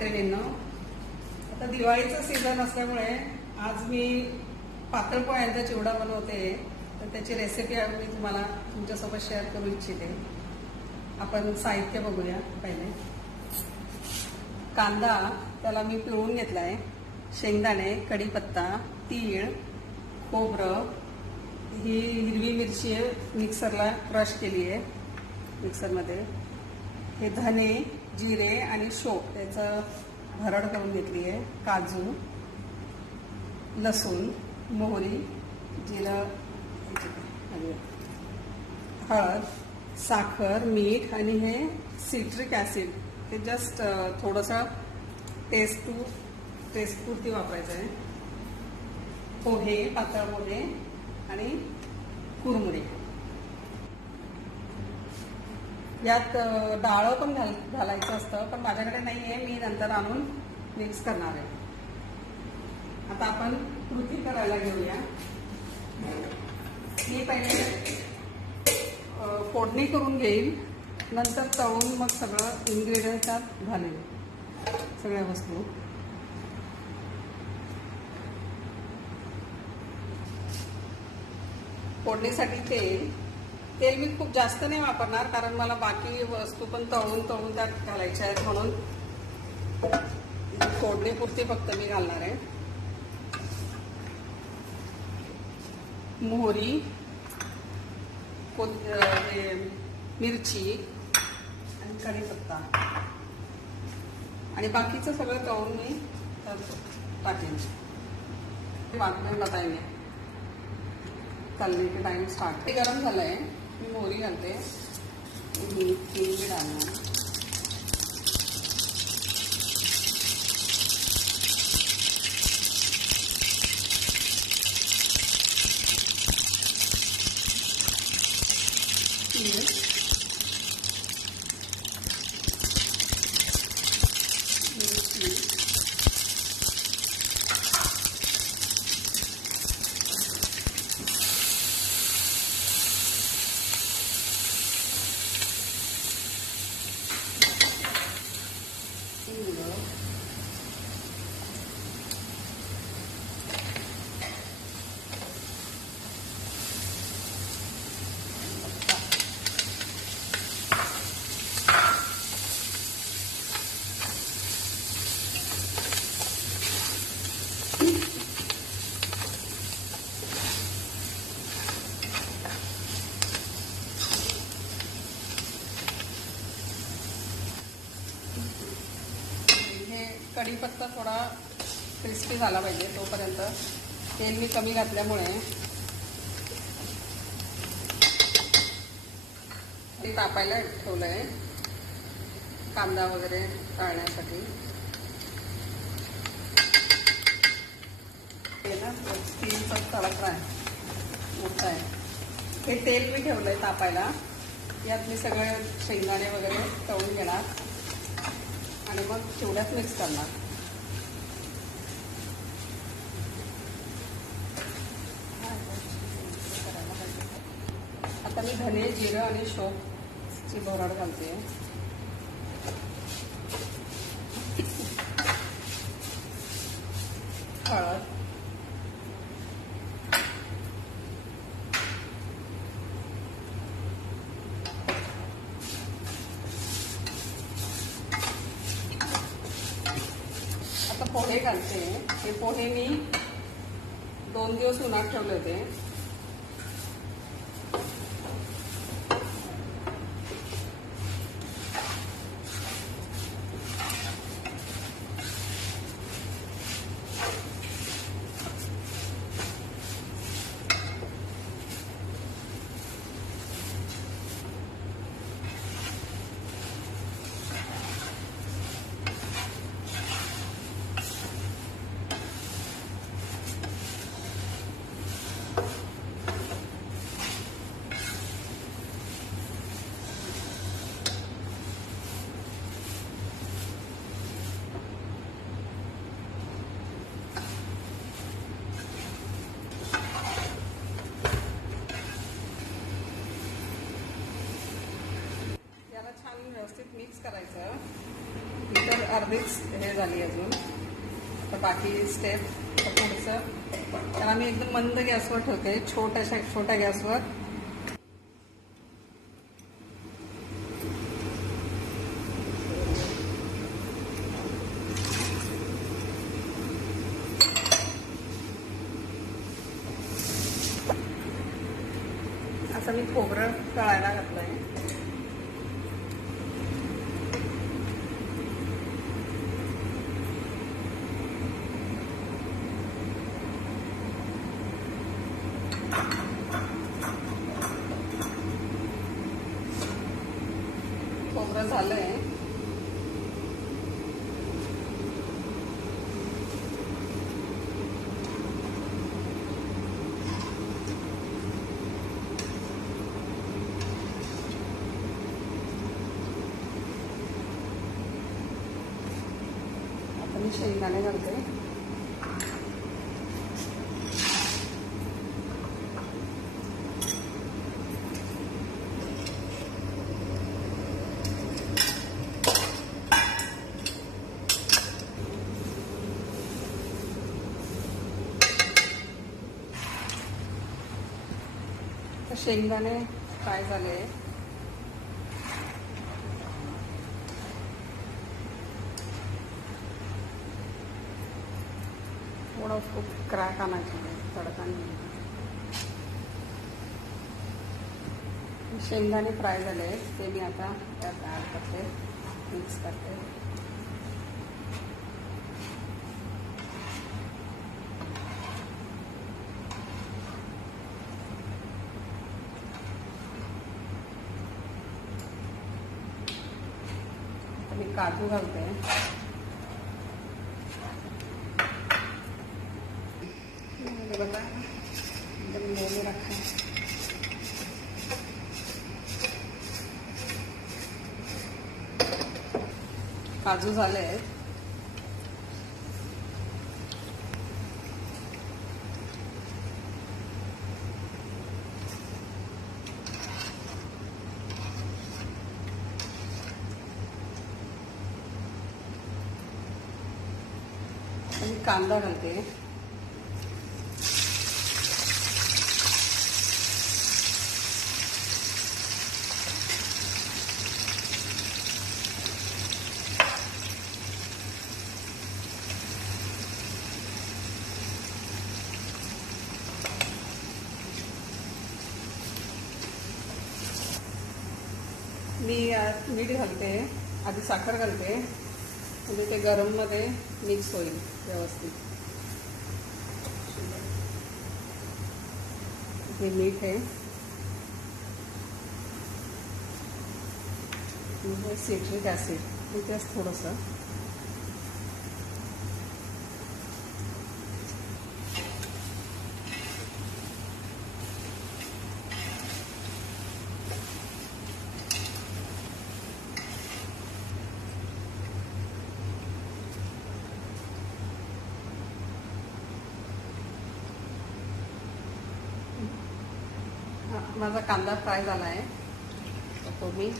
मैत्रिणींनो, आता दिवाळीचं सीझन असल्यामुळे आज मी पातळ पोळ्यांचा चिवडा बनवते. तर त्याची रेसिपी मी तुम्हाला तुमच्यासोबत शेअर करू इच्छिते. आपण साहित्य बघूया. पहिले कांदा, त्याला मी पिळून घेतला आहे. शेंगदाणे, कढीपत्ता, तीळ, खोबरं, ही हिरवी मिरची मिक्सरला क्रश केली आहे मिक्सरमध्ये. हे धने, जिरे आणि शोप त्याचं भरड करून घेतली आहे. काजू, लसूण, मोहरी, जिरं, हळद, साखर, मीठ आणि हे सिट्रिक ॲसिड. हे जस्ट थोडंसं टेस्टपुरती वापरायचं आहे. पोहे, पातळ पोहे आणि कुरमुरे. यात डाळ पण घालायचं असतं, पण माझ्याकडे नाही आहे. मी नंतर आणून मिक्स करणार आहे. आता आपण कृती करायला घेऊया. मी पहिले फोडणी करून घेईल, नंतर तळून मग सगळं इन्ग्रेडियंट त्यात घालेल, सगळ्या वस्तू. फोडणीसाठी तेल मी खूप जास्त नाही वापरणार, कारण मला बाकी वस्तू पण तळून त्यात घालायच्या आहेत, म्हणून फोडणीपुरती फक्त मी घालणार आहे. मोहरी, मिरची आणि कढीपत्ता आणि बाकीचं सगळं तळून मी टाकेन. बाद में बताएंगे. तलने के टाइम स्टार्ट. ते गरम झालं आहे. मी मोहरी घालते. तीळ भी डालणार. कढीपत्ता थोडा क्रिस्पी झाला पाहिजे तोपर्यंत तेल मी कमी घातल्यामुळे ते तापायला ठेवलं आहे, कांदा वगैरे तळण्यासाठी. हे ना स्टीलचा तडका आहे, मोठा आहे. हे तेल मी ठेवलं आहे तापायला. यात मी सगळे शेंगदाणे वगैरे तळून घेणार आणि मग चिवड्यात मिक्स करणार. आता मी धने, जिरं आणि शोपची भरड घालते. हळद, पोहे घालते. हे पोहे मी 2 दिवस उन्हात ठेवले होते. व्यवस्थित मिक्स करायचं. ही तर अर्धीच हे झाली अजून. तर बाकी स्टेप पुढचं, त्याला मी एकदम मंद गॅसवर ठेवते, छोट्या गॅसवर. असं मी खोबरं तळायला घातलंय. खोबरं झालंय. आता मी शेंगदाणे घालते. शेंगदाणे फ्राय झाले. थोडा उसको क्रैक आना चाहिए, तड़का नहीं. शेंगदाणे फ्राय झाले ते मी आता त्यात ॲड करते, मिक्स करते. मी काजू घालते. बघा एकदम लोणी रखा. काजू झाले. आणि कांदा घालते. मी मीठ घालते, आधी साखर घालते, म्हणजे ते गरममध्ये मिक्स होईल व्यवस्थित. हे मीठ आहे, हे सिट्रिक ॲसिड इथेच थोडंसं. माझा कांदा फ्राय झाला आहे, तो मी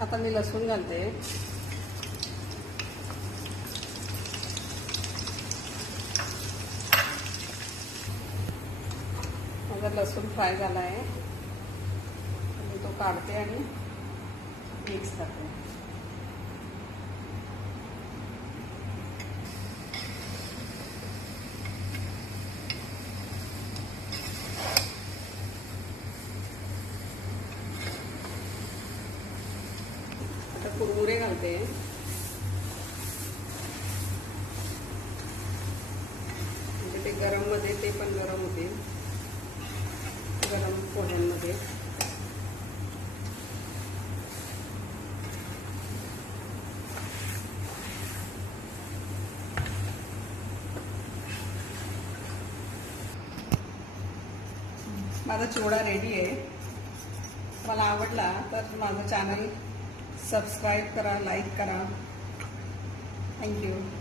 आता मी लसूण घालते. माझा लसूण फ्राय झाला आहे, मी तो काढते आणि मिक्स करते. आता कुरमुरे घालते. म्हणजे ते गरम मध्ये ते पण गरम होते, गरम पोह्यांमध्ये. माझा चिवडा रेडी आहे. मला आवडला तर माझं चॅनल सबस्क्राईब करा, लाईक करा. थँक्यू.